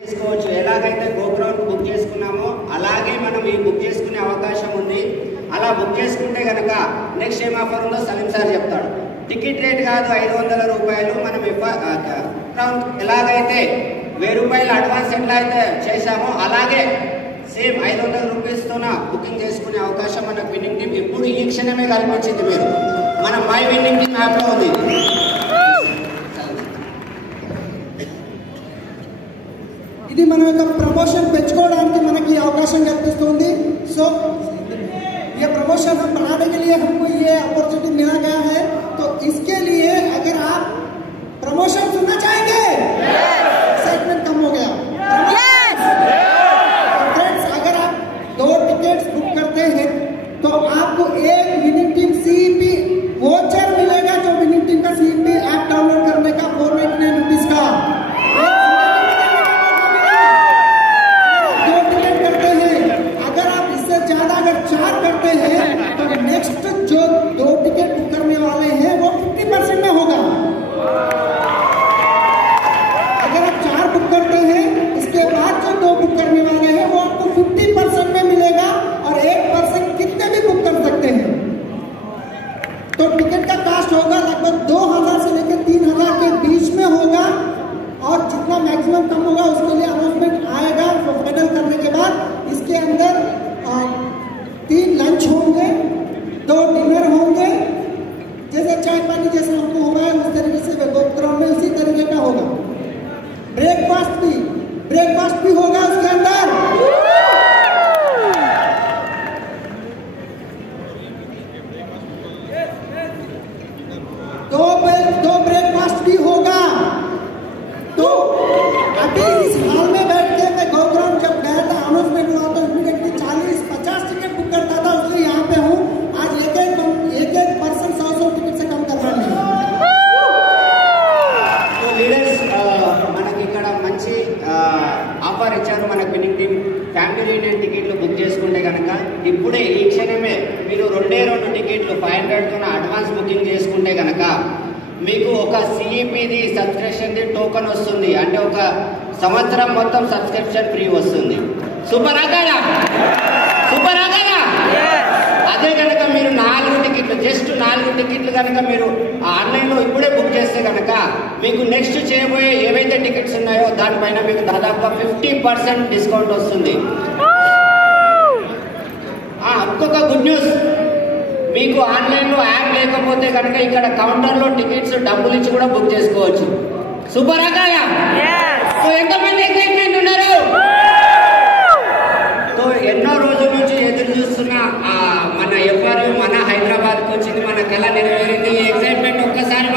చేసుకోవచ్చు. ఎలాగైతే గోగ్రౌండ్ బుక్ చేసుకున్నామో అలాగే మనం ఈ బుక్ చేసుకునే అవకాశం ఉంది. అలా బుక్ చేసుకుంటే కనుక నెక్స్ట్ ఏం ఆఫర్ ఉందో సలీం సార్ చెప్తాడు. టికెట్ రేట్ కాదు 500 రూపాయలు. మనం ఎలాగైతే 1000 రూపాయలు అడ్వాన్స్ ఎట్లా అయితే చేశామో అలాగే సేమ్ 500 రూపీస్తోన బుకింగ్ చేసుకునే అవకాశం మనకు విన్నింగ్ టీమ్ ఇప్పుడు ఈ క్షణమే కల్పించింది. మీరు మన మై విన్నింగ్ టీమ్ యాప్లో ఉంది. ఇది మన యొక్క ప్రమోషన్ పెంచుకోవడానికి మనకి అవకాశం కల్పిస్తుంది. సో ये प्रमोशन हम बढ़ाने के लिए हमको ये अपॉर्चुनिटी मिला गया है. तो इसके लिए अगर आप प्रमोशन सुनना चाहेंगे, एक्साइटमेंट कम हो गया. फ्रेंड्स, अगर आप 2 टिकट्स बुक करते हैं तो आपको एक विनिंग टीम सीपी वोचर मिलेगा, जो विनिंग टीम का सीपी ऐप डाउनलोड करने का 499 रुपीज का. 2 टिकट करते हैं, अगर आप इससे ज्यादा अगर 4 करते हैं तो नेक्स्ट जो 2 टिकट बुक करने वाले हैं वो 50% में होगा. अगर आप 4 बुक करते हैं, इसके बाद जो 2 बुक करने वाले हैं वो आपको 50% में मिलेगा और 1% कितने भी बुक कर सकते हैं. तो टिकट का कास्ट होगा लगभग 2000 से लेकर 3000 के बीच में होगा. और जितना मैक्सिमम कम होगा उसके लिए अनाउंसमेंट आएगा फाइनल करने के बाद. इसके अंदर 3 लंच होंगे, 2 डिनर होंगे. जैसे चाय पानी जैसे हमको हुआ है उस तरीके से गोग्राउंड में उसी तरीके का होगा. ब्रेकफास्ट भी होगा उसके अंदर. दो ब्रेकफास्ट भी होगा. तो अभी इस हॉल में बैठ के मैं गोग्राउंड जब गया था अनाउंसमेंट हुआ तो इमीडिएटली 40-50 टिकट बुक करता था, उसलिए यहाँ पे हूँ. आज एक एक पर्सन 100 टिकट से कम कर रहे हैं. तो లీడర్స్ మనకి ఇక్కడ మంచి ఆఫర్ ఇచ్చారు. మనకు విన్నింగ్ టీమ్ ఫ్యామిలీ రీయూనియన్ టికెట్లు బుక్ చేసుకుంటే కనుక ఇప్పుడే ఈ క్షణమే మీరు 2 టికెట్లు 500తో అడ్వాన్స్ బుకింగ్ చేసుకుంటే కనుక మీకు ఒక సిఈపిది సబ్స్క్రిప్షన్ది టోకెన్ వస్తుంది. అంటే ఒక సంవత్సరం మొత్తం సబ్స్క్రిప్షన్ ఫ్రీ వస్తుంది. సూపర్ ఆగారా? సూపర్ ఆగారా? అదే కనుక మీరు 4 టికెట్లు జస్ట్ 4 టికెట్లు కనుక మీరు ఆన్లైన్లో ఇప్పుడే బుక్ చేస్తే కనుక మీకు నెక్స్ట్ చేయబోయే ఏవైతే టికెట్స్ ఉన్నాయో దానిపైన మీకు దాదాపుగా 50% డిస్కౌంట్ వస్తుంది. ఇంకొక గుడ్ న్యూస్, మీకు ఆన్లైన్లో యాప్ లేకపోతే కనుక ఇక్కడ కౌంటర్లో టికెట్స్ డబ్బులు ఇచ్చి కూడా బుక్ చేసుకోవచ్చు. సూపర్ ఆగాయా? సో ఎంతమంది ఎక్సైట్మెంట్ ఉన్నారు? సో ఎన్నో రోజుల నుంచి ఎదురు చూస్తున్న మన ఎఫ్ఆర్యూ మన హైదరాబాద్కి వచ్చింది, మన కళ నెరవేరింది. ఎక్సైట్మెంట్ ఒక్కసారి